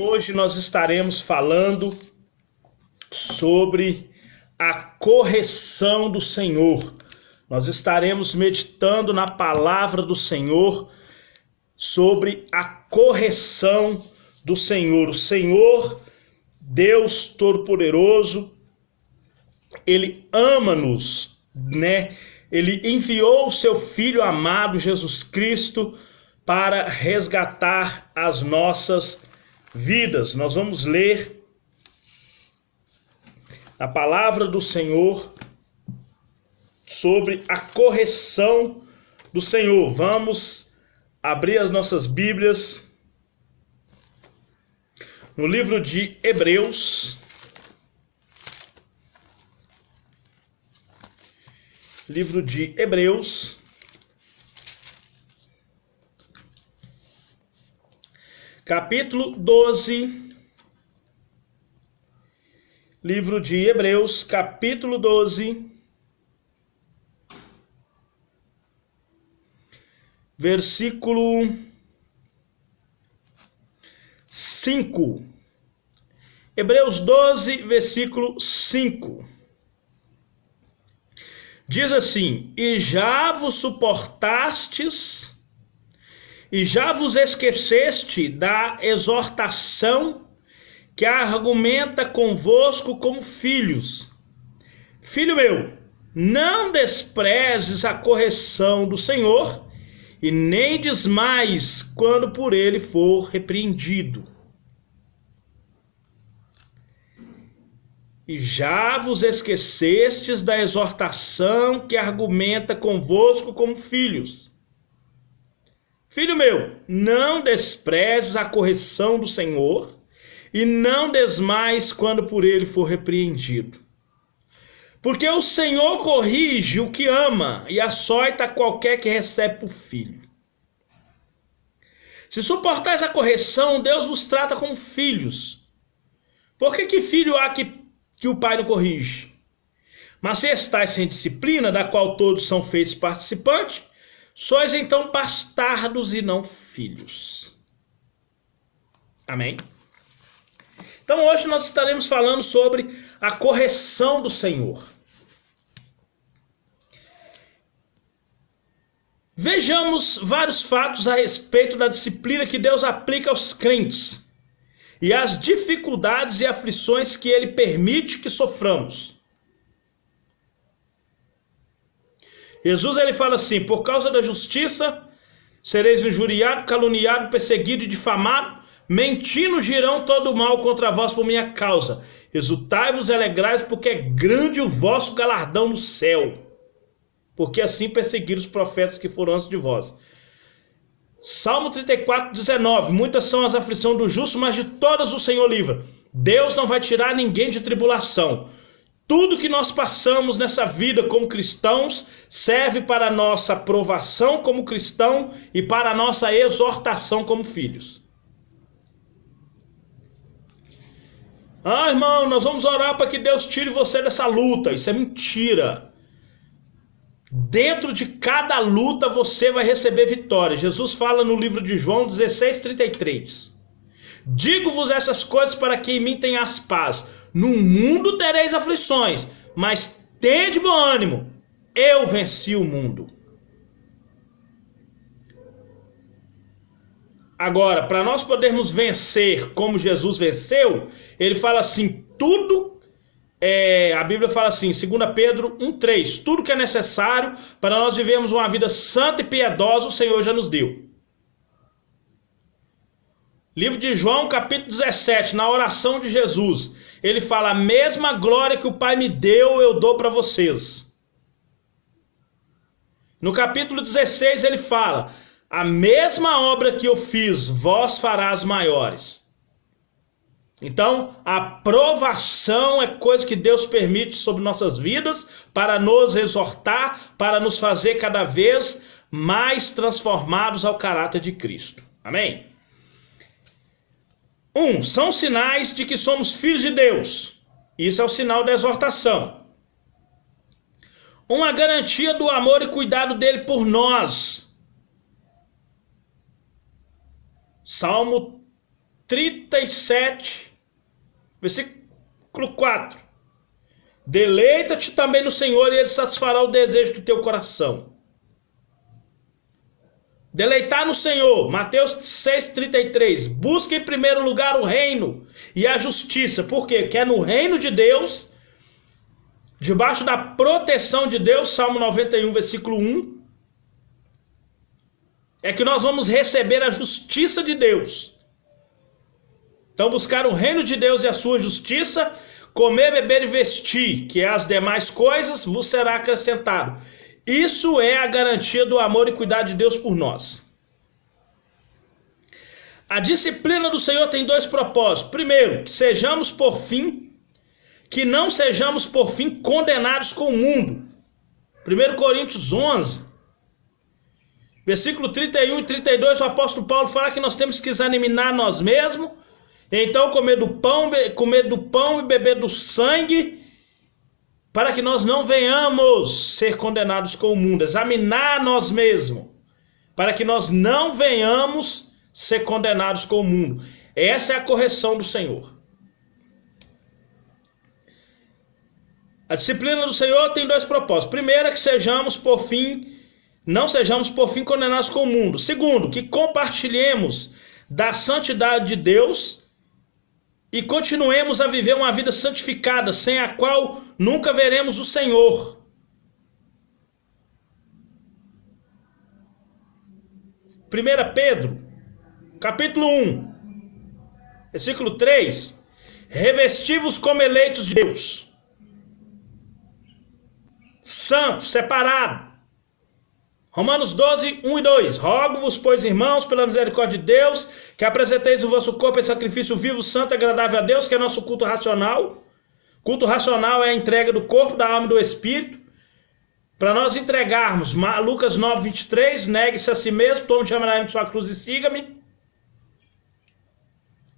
Hoje nós estaremos falando sobre a correção do Senhor. Nós estaremos meditando na palavra do Senhor sobre a correção do Senhor. O Senhor, Deus Todo-Poderoso, Ele ama-nos, né? Ele enviou o seu Filho amado, Jesus Cristo, para resgatar as nossas vidas. Nós vamos ler a palavra do Senhor sobre a correção do Senhor. Vamos abrir as nossas Bíblias no livro de Hebreus. Livro de Hebreus, capítulo 12. Livro de Hebreus, capítulo 12, versículo 5. Hebreus 12, versículo 5. Diz assim: E já vos suportastes, e já vos esqueceste da exortação que argumenta convosco como filhos. Filho meu, não desprezes a correção do Senhor, e nem desmaies quando por ele for repreendido. E já vos esquecestes da exortação que argumenta convosco como filhos. Filho meu, não desprezes a correção do Senhor, e não desmaies quando por ele for repreendido. Porque o Senhor corrige o que ama, e açoita qualquer que recebe por filho. Se suportais a correção, Deus vos trata como filhos. Por que filho há que o pai não corrige? Mas se estáis sem disciplina, da qual todos são feitos participantes, sois então bastardos e não filhos. Amém? Então hoje nós estaremos falando sobre a correção do Senhor. Vejamos vários fatos a respeito da disciplina que Deus aplica aos crentes e as dificuldades e aflições que ele permite que soframos. Jesus ele fala assim: por causa da justiça sereis injuriado, caluniado, perseguido e difamado, mentindo girão todo o mal contra vós por minha causa. Exultai-vos e alegrai-vos, porque é grande o vosso galardão no céu, porque assim perseguiram os profetas que foram antes de vós. Salmo 34, 19. Muitas são as aflições do justo, mas de todas o Senhor livra. Deus não vai tirar ninguém de tribulação. Tudo que nós passamos nessa vida como cristãos serve para a nossa aprovação como cristão e para a nossa exortação como filhos. Ah, irmão, nós vamos orar para que Deus tire você dessa luta. Isso é mentira. Dentro de cada luta você vai receber vitória. Jesus fala no livro de João 16:33. Digo-vos essas coisas para que em mim tenhas paz. No mundo tereis aflições, mas tende bom ânimo. Eu venci o mundo. Agora, para nós podermos vencer como Jesus venceu, ele fala assim, a Bíblia fala assim, 2 Pedro 1,3, tudo que é necessário para nós vivermos uma vida santa e piedosa, o Senhor já nos deu. Livro de João, capítulo 17, na oração de Jesus, ele fala: a mesma glória que o Pai me deu, eu dou para vocês. No capítulo 16, ele fala: a mesma obra que eu fiz, vós farás maiores. Então, a provação é coisa que Deus permite sobre nossas vidas para nos exortar, para nos fazer cada vez mais transformados ao caráter de Cristo. Amém? 1. São sinais de que somos filhos de Deus. Isso é o sinal da exortação. Uma garantia do amor e cuidado dele por nós. Salmo 37, versículo 4. Deleita-te também no Senhor e Ele satisfará o desejo do teu coração. Deleitar no Senhor, Mateus 6,33. Busca em primeiro lugar o reino e a justiça. Por quê? Porque é no reino de Deus, debaixo da proteção de Deus, Salmo 91, versículo 1, é que nós vamos receber a justiça de Deus. Então buscar o reino de Deus e a sua justiça, comer, beber e vestir, que é as demais coisas, vos será acrescentado. Isso é a garantia do amor e cuidado de Deus por nós. A disciplina do Senhor tem dois propósitos. Primeiro, que não sejamos por fim condenados com o mundo. 1 Coríntios 11, versículo 31 e 32, o apóstolo Paulo fala que nós temos que examinar nós mesmos, então comer do pão e beber do sangue, para que nós não venhamos ser condenados com o mundo. Examinar nós mesmos, para que nós não venhamos ser condenados com o mundo. Essa é a correção do Senhor. A disciplina do Senhor tem dois propósitos. Primeiro é que não sejamos por fim condenados com o mundo. Segundo, que compartilhemos da santidade de Deus e continuemos a viver uma vida santificada, sem a qual nunca veremos o Senhor. Primeira Pedro, capítulo 1, versículo 3. Revesti-vos como eleitos de Deus, santo, separado. Romanos 12, 1 e 2. Rogo-vos, pois, irmãos, pela misericórdia de Deus, que apresenteis o vosso corpo em sacrifício vivo, santo e agradável a Deus, que é nosso culto racional. Culto racional é a entrega do corpo, da alma e do espírito. Para nós entregarmos, Lucas 9, 23, negue-se a si mesmo, tome de sua cruz e siga-me.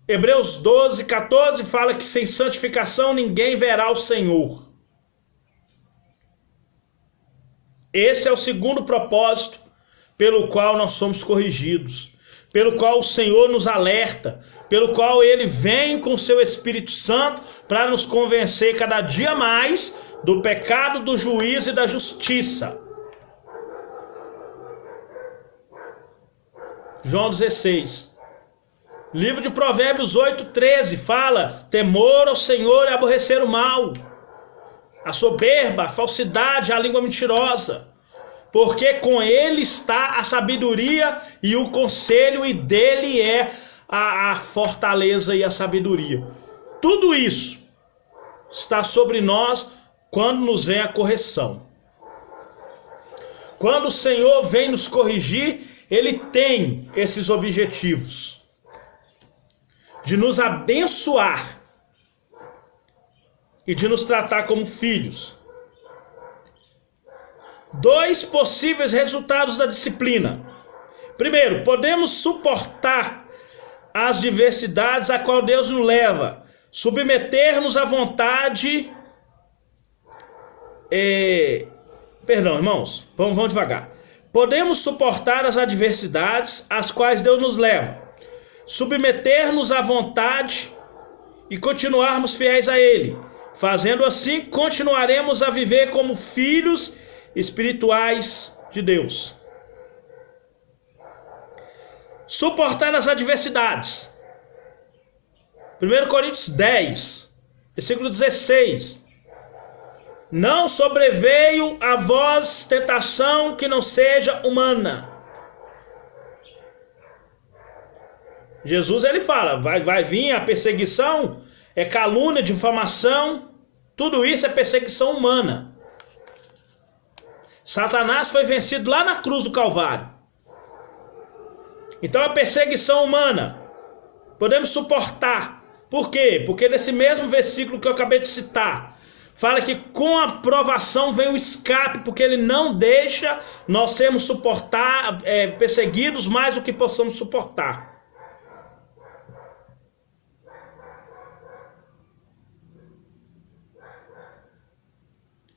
Hebreus 12, 14 fala que sem santificação ninguém verá o Senhor. Esse é o segundo propósito pelo qual nós somos corrigidos, pelo qual o Senhor nos alerta, pelo qual Ele vem com o seu Espírito Santo para nos convencer cada dia mais do pecado, do juízo e da justiça. João 16. Livro de Provérbios 8, 13 fala: temor ao Senhor e aborrecer o mal, a soberba, a falsidade, a língua mentirosa, porque com ele está a sabedoria e o conselho, e dele é a fortaleza e a sabedoria. Tudo isso está sobre nós quando nos vem a correção. Quando o Senhor vem nos corrigir, Ele tem esses objetivos de nos abençoar e de nos tratar como filhos. Dois possíveis resultados da disciplina. Primeiro, podemos suportar as diversidades a qual Deus nos leva, submeter-nos à vontade. Perdão, irmãos, vamos devagar. Podemos suportar as adversidades às quais Deus nos leva, submeter-nos à vontade e continuarmos fiéis a Ele. Fazendo assim, continuaremos a viver como filhos espirituais de Deus. Suportar as adversidades. 1 Coríntios 10, versículo 16. Não sobreveio a vós tentação que não seja humana. Jesus, ele fala, vai vir a perseguição, é calúnia, difamação, tudo isso é perseguição humana. Satanás foi vencido lá na cruz do Calvário. Então a perseguição humana podemos suportar. Por quê? Porque nesse mesmo versículo que eu acabei de citar, fala que com a provação vem o escape, porque ele não deixa nós sermos perseguidos mais do que possamos suportar.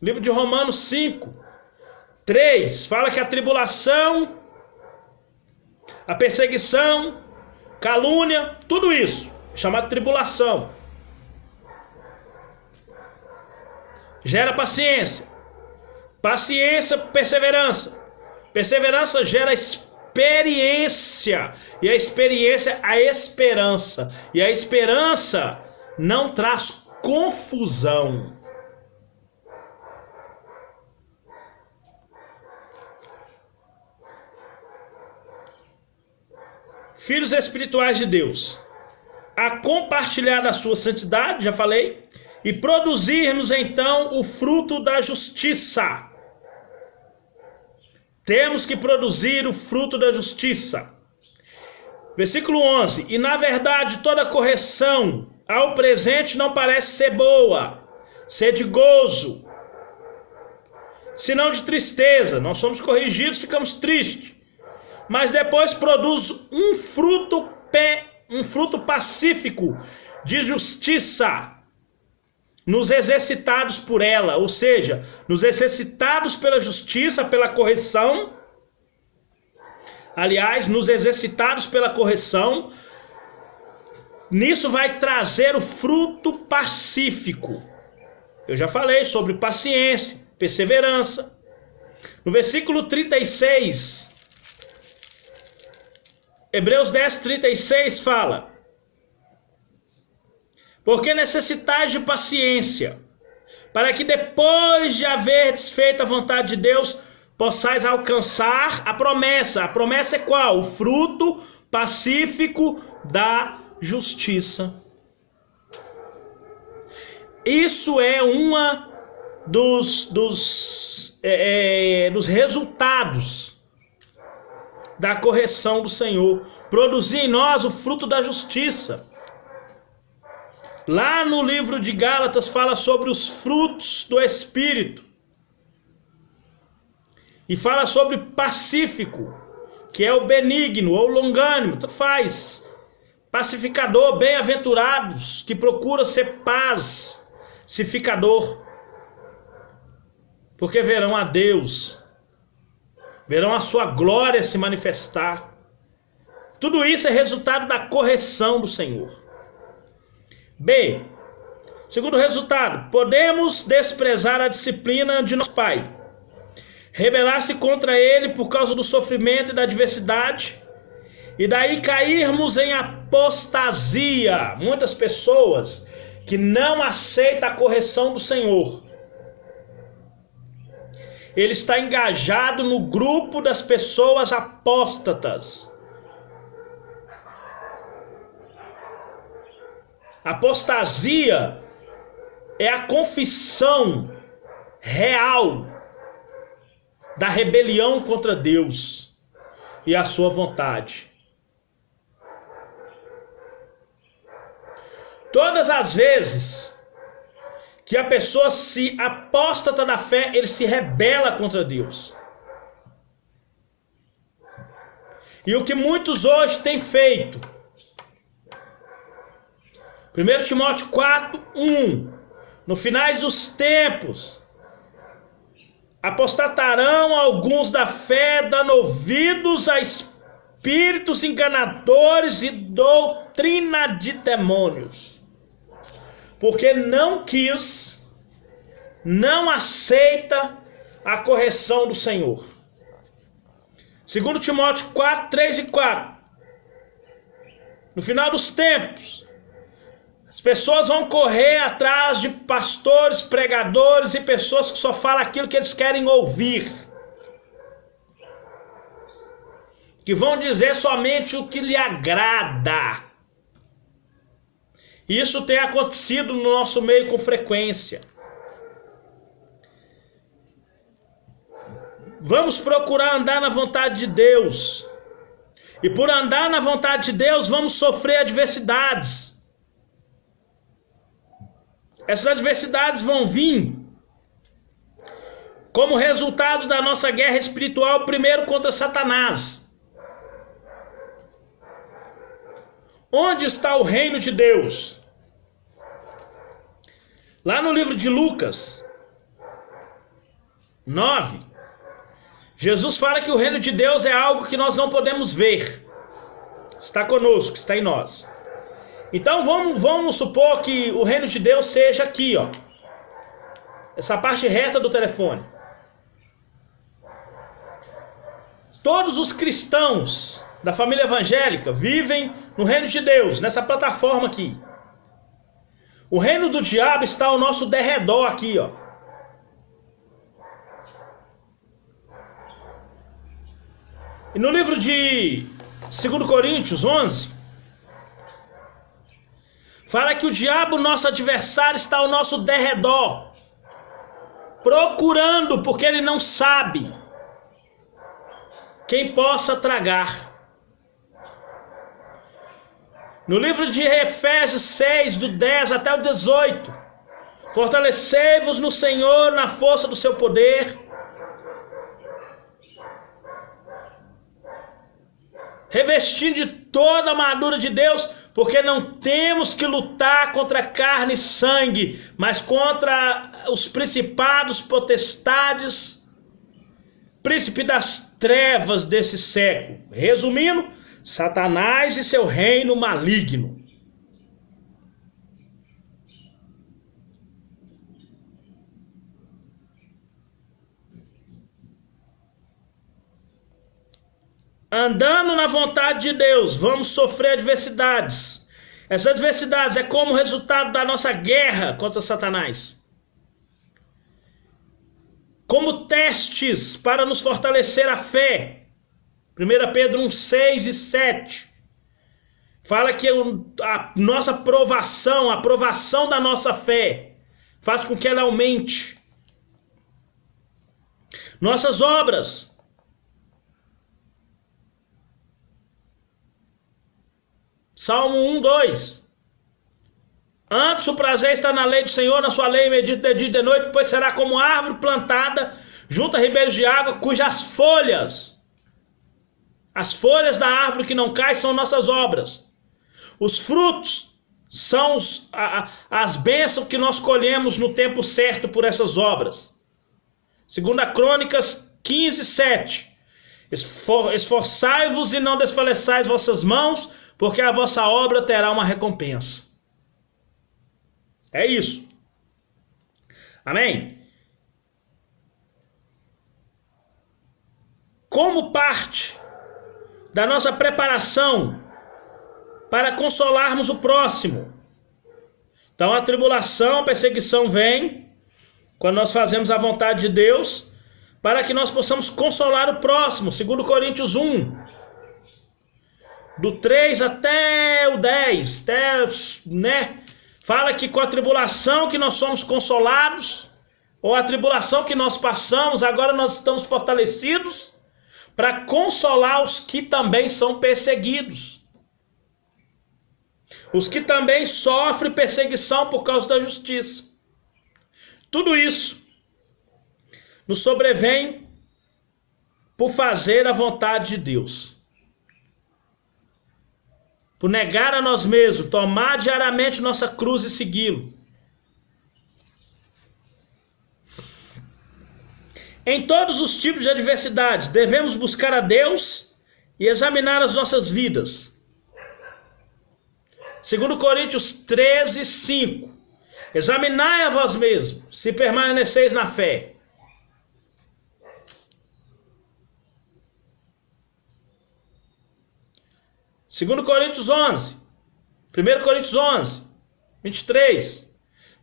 Livro de Romanos 5, 3, fala que a tribulação, a perseguição, calúnia, tudo isso, chamado tribulação. Gera paciência. Paciência, perseverança. Perseverança gera experiência. E a experiência, a esperança. E a esperança não traz confusão. Filhos espirituais de Deus, a compartilhar da sua santidade, já falei, e produzirmos então o fruto da justiça. Temos que produzir o fruto da justiça. Versículo 11. E na verdade toda correção ao presente não parece ser boa, ser de gozo, senão de tristeza. Nós somos corrigidos, ficamos tristes. Mas depois produz um fruto pacífico de justiça nos exercitados por ela, ou seja, nos exercitados pela justiça, pela correção. Aliás, nos exercitados pela correção, nisso vai trazer o fruto pacífico. Eu já falei sobre paciência, perseverança. No versículo 36, Hebreus 10, 36 fala: porque necessitais de paciência, para que depois de haver desfeito a vontade de Deus, possais alcançar a promessa. A promessa é qual? O fruto pacífico da justiça. Isso é uma dos resultados da correção do Senhor. Produzir em nós o fruto da justiça. Lá no livro de Gálatas fala sobre os frutos do Espírito. E fala sobre pacífico, que é o benigno ou longânimo, tanto faz. Pacificador, bem-aventurados, que procura ser pacificador. Porque verão a Deus, verão a sua glória se manifestar. Tudo isso é resultado da correção do Senhor. B, segundo resultado, podemos desprezar a disciplina de nosso Pai, rebelar-se contra Ele por causa do sofrimento e da adversidade, e daí cairmos em apostasia. Muitas pessoas que não aceitam a correção do Senhor, ele está engajado no grupo das pessoas apóstatas. Apostasia é a confissão real da rebelião contra Deus e a sua vontade. Todas as vezes que a pessoa se apóstata da fé, ele se rebela contra Deus. E o que muitos hoje têm feito? 1 Timóteo 4, 1. No finais dos tempos, apostatarão alguns da fé, dando ouvidos a espíritos enganadores e doutrina de demônios. Porque não aceita a correção do Senhor. 2 Timóteo 4, 3 e 4. No final dos tempos, as pessoas vão correr atrás de pastores, pregadores e pessoas que só falam aquilo que eles querem ouvir. Que vão dizer somente o que lhe agrada. Isso tem acontecido no nosso meio com frequência. Vamos procurar andar na vontade de Deus. E por andar na vontade de Deus, vamos sofrer adversidades. Essas adversidades vão vir como resultado da nossa guerra espiritual, primeiro contra Satanás. Onde está o reino de Deus? Lá no livro de Lucas 9, Jesus fala que o reino de Deus é algo que nós não podemos ver. está conosco, está em nós. Então vamos supor que o reino de Deus seja aqui, ó. Essa parte reta do telefone. Todos os cristãos da família evangélica vivem no reino de Deus, nessa plataforma aqui. O reino do diabo está ao nosso derredor aqui, ó. E no livro de 2 Coríntios 11, fala que o diabo, nosso adversário, está ao nosso derredor, procurando, porque ele não sabe quem possa tragar. No livro de Efésios 6, do 10 até o 18, fortalecei-vos no Senhor, na força do seu poder, revestindo de toda a armadura de Deus, porque não temos que lutar contra carne e sangue, mas contra os principados, potestades, príncipe das trevas desse século. Resumindo, Satanás e seu reino maligno. Andando na vontade de Deus, vamos sofrer adversidades. Essas adversidades é como resultado da nossa guerra contra Satanás. Como testes para nos fortalecer a fé. 1 Pedro 1, 6 e 7. Fala que a nossa provação, a provação da nossa fé, faz com que ela aumente. Nossas obras. Salmo 1, 2. Antes o prazer está na lei do Senhor, na sua lei medita de dia e de noite, pois será como árvore plantada junto a ribeiros de água, cujas folhas, as folhas da árvore que não caem, são nossas obras. Os frutos são as bênçãos que nós colhemos no tempo certo por essas obras. 2 Crônicas 15, 7. Esforçai-vos e não desfaleçais vossas mãos, porque a vossa obra terá uma recompensa. É isso. Amém? Como parte da nossa preparação para consolarmos o próximo. Então a tribulação, a perseguição vem quando nós fazemos a vontade de Deus, para que nós possamos consolar o próximo. 2 Coríntios 1, do 3 até o 10, fala que com a tribulação que nós somos consolados, ou a tribulação que nós passamos, agora nós estamos fortalecidos para consolar os que também são perseguidos. Os que também sofrem perseguição por causa da justiça. Tudo isso nos sobrevém por fazer a vontade de Deus. Por negar a nós mesmos, tomar diariamente nossa cruz e segui-lo. Em todos os tipos de adversidades, devemos buscar a Deus e examinar as nossas vidas. 2 Coríntios 13, 5. Examinai a vós mesmos, se permaneceis na fé. Segundo Coríntios 11, 1 Coríntios 11, 23,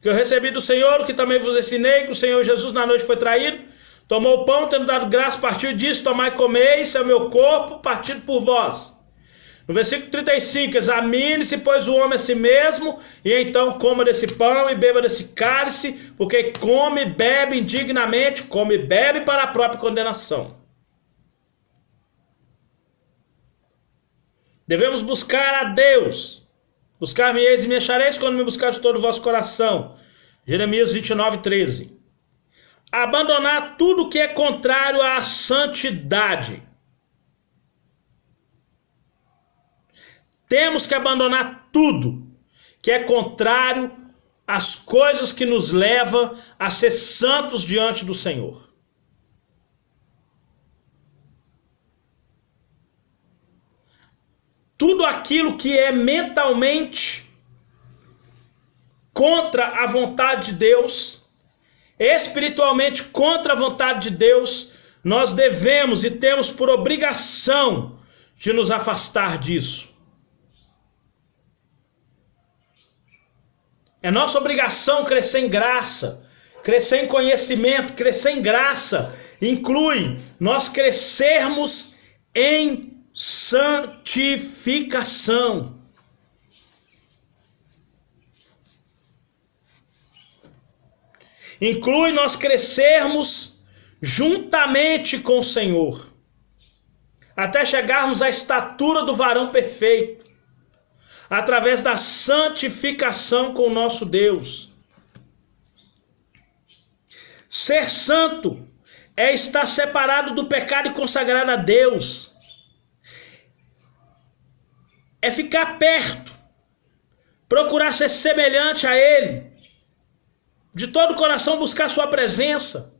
que eu recebi do Senhor, o que também vos ensinei, que o Senhor Jesus na noite foi traído, tomou o pão, tendo dado graça, partiu disso, tomai e comei, isso é o meu corpo, partido por vós. No versículo 35, examine-se, pois, o homem a si mesmo, e então coma desse pão e beba desse cálice, porque come e bebe indignamente, come e bebe para a própria condenação. Devemos buscar a Deus. Buscar-me-eis e me achareis quando me buscar de todo o vosso coração. Jeremias 29, 13. Abandonar tudo que é contrário à santidade. Temos que abandonar tudo que é contrário às coisas que nos levam a ser santos diante do Senhor. tudo aquilo que é mentalmente contra a vontade de Deus, espiritualmente contra a vontade de Deus, nós devemos e temos por obrigação de nos afastar disso. É nossa obrigação crescer em graça, crescer em conhecimento, crescer em graça. Inclui nós crescermos em santificação. Inclui nós crescermos juntamente com o Senhor, até chegarmos à estatura do varão perfeito, através da santificação com o nosso Deus. Ser santo é estar separado do pecado e consagrado a Deus. É ficar perto, procurar ser semelhante a Ele, de todo o coração buscar sua presença,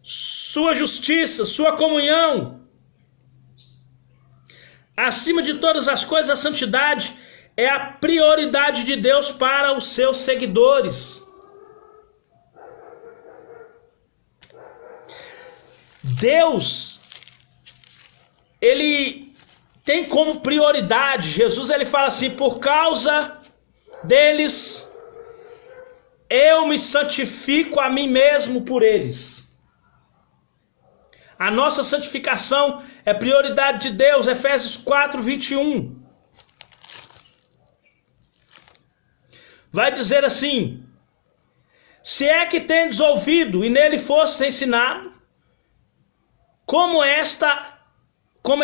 sua justiça, sua comunhão. Acima de todas as coisas, a santidade é a prioridade de Deus para os seus seguidores. Deus, Ele tem como prioridade, Jesus ele fala assim, por causa deles, eu me santifico a mim mesmo por eles. A nossa santificação é prioridade de Deus, Efésios 4, 21. Vai dizer assim, se é que tendes ouvido e nele fosse ensinado, como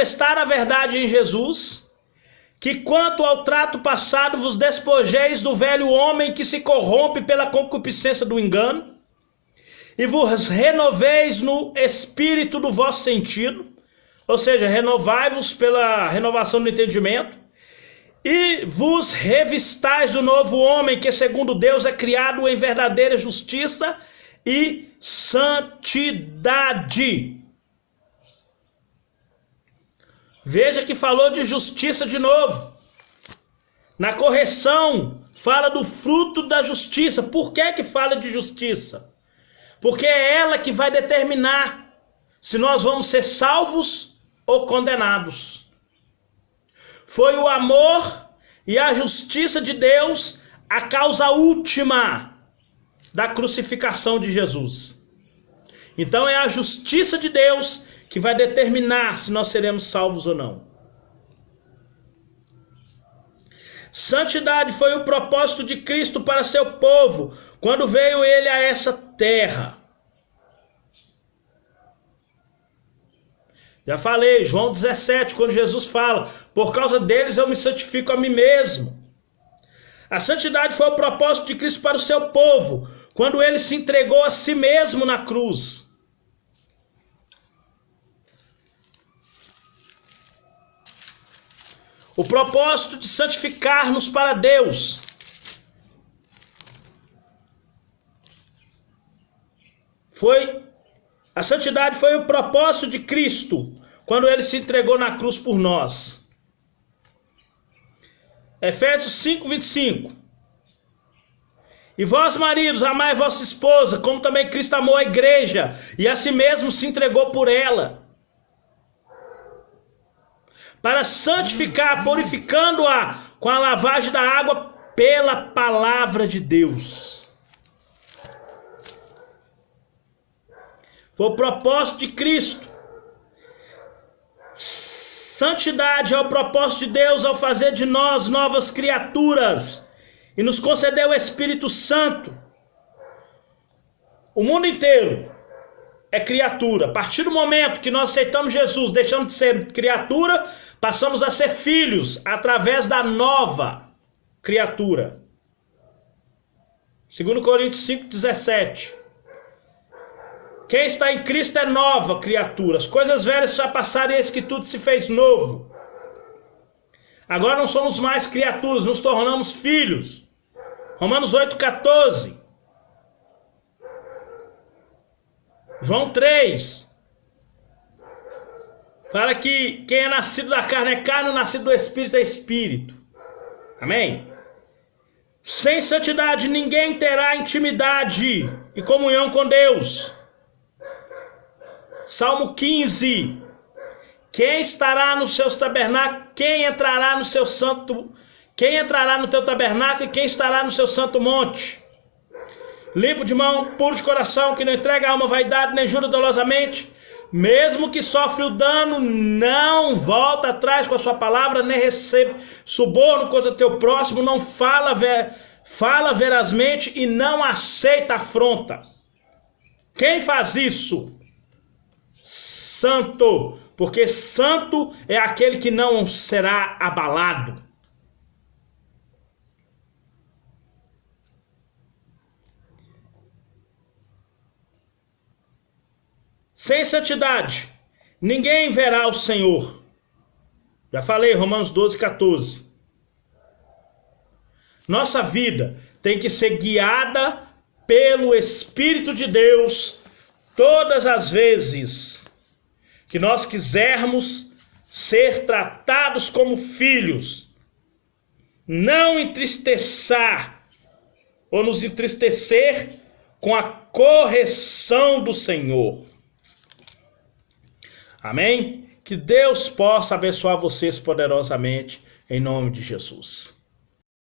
estar a verdade em Jesus, que quanto ao trato passado vos despojeis do velho homem que se corrompe pela concupiscência do engano, e vos renoveis no espírito do vosso sentido, ou seja, renovai-vos pela renovação do entendimento, e vos revistais do novo homem que segundo Deus é criado em verdadeira justiça e santidade. Veja que falou de justiça de novo. Na correção, fala do fruto da justiça. Por que fala de justiça? Porque é ela que vai determinar se nós vamos ser salvos ou condenados. Foi o amor e a justiça de Deus a causa última da crucificação de Jesus. Então é a justiça de Deus que vai determinar se nós seremos salvos ou não. Santidade foi o propósito de Cristo para seu povo, quando veio ele a essa terra. Já falei, João 17, quando Jesus fala, por causa deles eu me santifico a mim mesmo. A santidade foi o propósito de Cristo para o seu povo, quando ele se entregou a si mesmo na cruz. O propósito de santificar-nos para Deus. A santidade foi o propósito de Cristo, quando ele se entregou na cruz por nós. Efésios 5, 25. E vós, maridos, amai vossa esposa, como também Cristo amou a igreja, e a si mesmo se entregou por ela, para santificar, purificando-a com a lavagem da água pela palavra de Deus. Foi o propósito de Cristo. Santidade é o propósito de Deus ao fazer de nós novas criaturas e nos conceder o Espírito Santo. O mundo inteiro é criatura. A partir do momento que nós aceitamos Jesus, deixamos de ser criatura, passamos a ser filhos através da nova criatura. 2 Coríntios 5,17. Quem está em Cristo é nova criatura. As coisas velhas já passaram e eis que tudo se fez novo. Agora não somos mais criaturas, nos tornamos filhos. Romanos 8,14. João 3. Fala que quem é nascido da carne é carne, o nascido do Espírito é Espírito. Amém? Sem santidade ninguém terá intimidade e comunhão com Deus. Salmo 15. Quem estará nos seus tabernáculos? Quem entrará no seu santo? Quem entrará no teu tabernáculo e quem estará no seu santo monte? Limpo de mão, puro de coração, que não entrega a alma vaidade, nem jura dolosamente. Mesmo que sofre o dano, não volta atrás com a sua palavra, nem recebe suborno contra teu próximo, não fala verazmente e não aceita afronta. Quem faz isso? Santo, porque santo é aquele que não será abalado. Sem santidade, ninguém verá o Senhor. Já falei, Romanos 12, 14. Nossa vida tem que ser guiada pelo Espírito de Deus todas as vezes que nós quisermos ser tratados como filhos. Não entristecer ou nos entristecer com a correção do Senhor. Amém? Que Deus possa abençoar vocês poderosamente, em nome de Jesus.